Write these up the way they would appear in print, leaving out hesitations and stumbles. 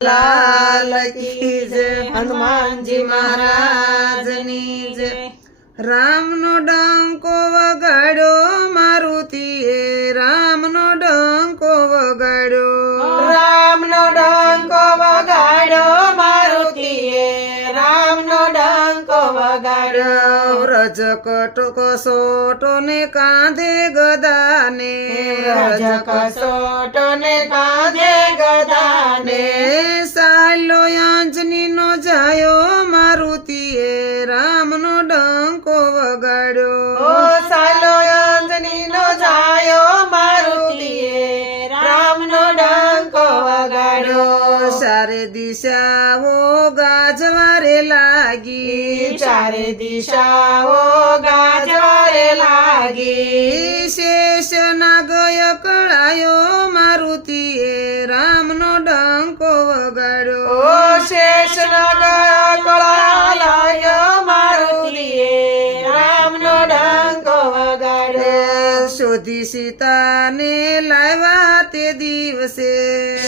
लाल की जय हनुमानजी महाराजनी जय। रामनो डंको वगाड्यो मारुतीए रामनो डंको वगाड्यो रामनो डंको वगाड्यो मारुतीए रामनो डंको वगाड्यो रज कटको सोटो ने कांधे गदाने रज कसोटो ने कांधे गदाने सालो यांजनी नो जायो मारुतीए रामनो डंको वगाड्यो ओ सालो अंजनी नो जायो मारुतीए रामनो डंको वगाड्यो सारे दिशाओ गाजवारे लागी चारे दिशाओ गाजवारे लागी शेष नागय कळायो मारुतीए रामनो डंको वगाड्यो ओ शेष नगर कळालायो मारुतीए रामनो डंको वगाड्यो शोधी सीताने लाव्या ते दिवसे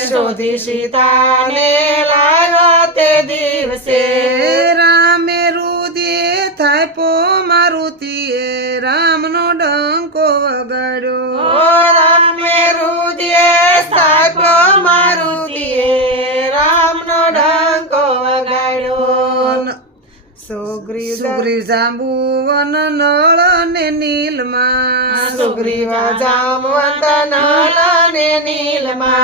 शोधी सीताने लाव्या ते दिवसे रामे रुदिए थाय पो मारुतीए रामनो डंको वगाड्यो ओ रामे रुदिए साको मारुतीए रामनो डंको वगाड्यो सुग्रीव जांबुवन नळ ने नीलमा सुग्रीव जामवंत नळ ने नीलमा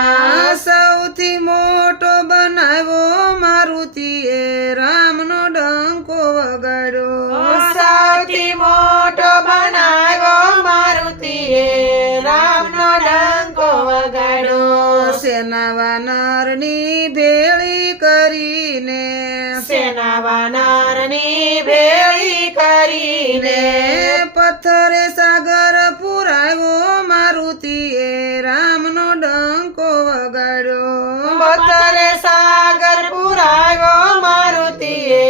સૌથી મોટો બનાવ્યો મારુતીએ રામનો ડંકો વગાડ્યો સૌથી મોટો બનાવ્યો મારુતીએ રામનો ડંકો વગાડ્યો સેના વાનરની ભેળી કરીને સેના વાનરની ભેળી કરીને પથ્થરે સાગર પુરાવ્યો મારુતીએ રામનો ડંકો વગાડ્યો પથ્થરે સાગર પુરાવ્યો મારુતીએ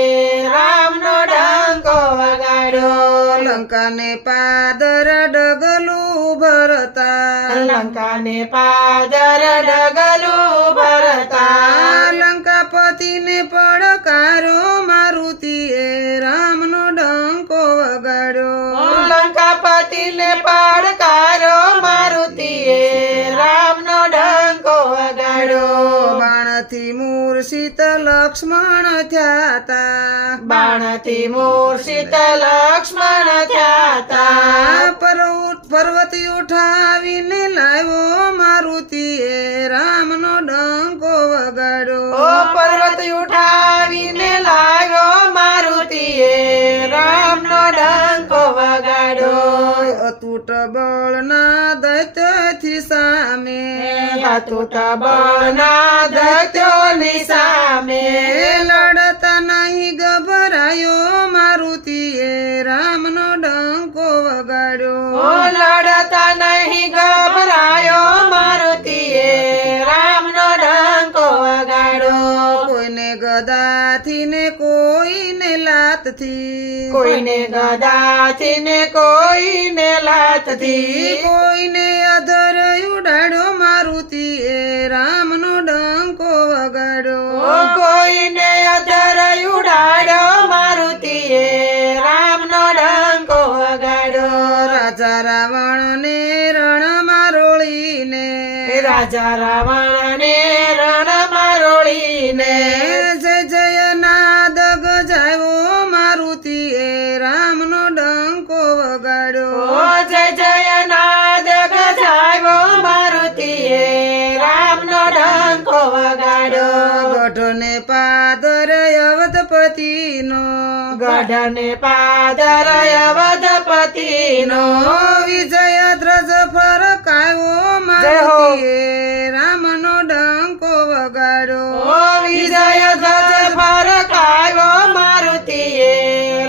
રામનો ડંકો વગાડ્યો લંકાને પાદર ડગલું ભરતા લંકાને પાદર ડગલું ભરતા લંકાપતિને પડકારો મારુતીએ રામનો ડંકો વગાડ્યો લંકાપતિને પડકારો મારુતીએ રામનો ડંકો વગાડ્યો બાણથી મૂર્છિત લક્ષ્મણ થયાતા બાણથી મૂર્છિત લક્ષ્મણ થયાતા પર્વત ઉઠાવીને લાવ્યો મારુતીએ રામનો ડંકો વગાડ્યો ઓ પર્વત ઉઠાવીને લાવ્યો મારુતીએ રામનો ડંકો વગાડ્યો અતૂટ બળના દૈત્યથી સામે અતૂટ બળના દૈત્યોની સામે લડતા નહીં ગભરાયો મારુતીએ રામનો ડંકો વગાડ્યો ઓ લડતા નહીં ગભરાયો મારુતીએ રામનો ડંકો વગાડ્યો કોઈને ગદાથી ને કોઈને લાતથી કોઈને ગદાથી ને કોઈને લાતથી કોઈને અધર ઉડાડ્યો મારુતીએ રામનો ડંકો વગાડ્યો ઓ કોઈને અધર ઉડાડ્યો મારુતીએ રામનો ડંકો વગાડ્યો રાજા રાવણને રણમાં રોળીને રાજા રાવણને રણમાં રોળીને જય જય નાદ ગજાવ્યો મારુતીએ રામનો ડંકો વગાડ્યો ઓ જય જય નાદ ગજાવ્યો મારુતીએ રામનો ડંકો વગાડ્યો ગઢને પાદર અવધપતિનો ગઢને પાદર અવધપતિનો વિજય ધ્વજ ફરકાવ્યો મારુતીએ રામનો ડંકો વગાડ્યો ઓ વિજય ધ્વજ ફરકાવ્યો મારુતીએ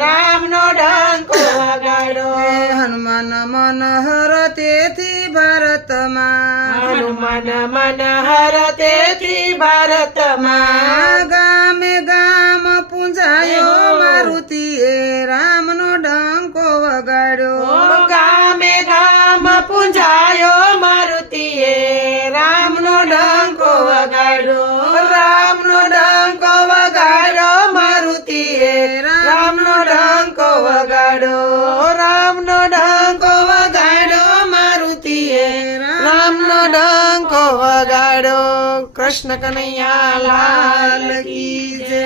રામનો ડંકો વગાડ્યો હનુમાન મનહર તેથી ભારતમાં હનુમાન મનહર તેથી ભારતમાં ગામે ગામ પૂંજાયો મારુતીએ રામનો ડંકો વગાડ્યો ઓ ગામે ગામ પૂંજાયો મારુતીએ રામનો ડંકો વગાડ્યો રામનો વગાડ્યો રામનો ડંકો વગાડ્યો મારુતિએ રામનો ડંકો વગાડ્યો કૃષ્ણ કનૈયા લાલ કી જય.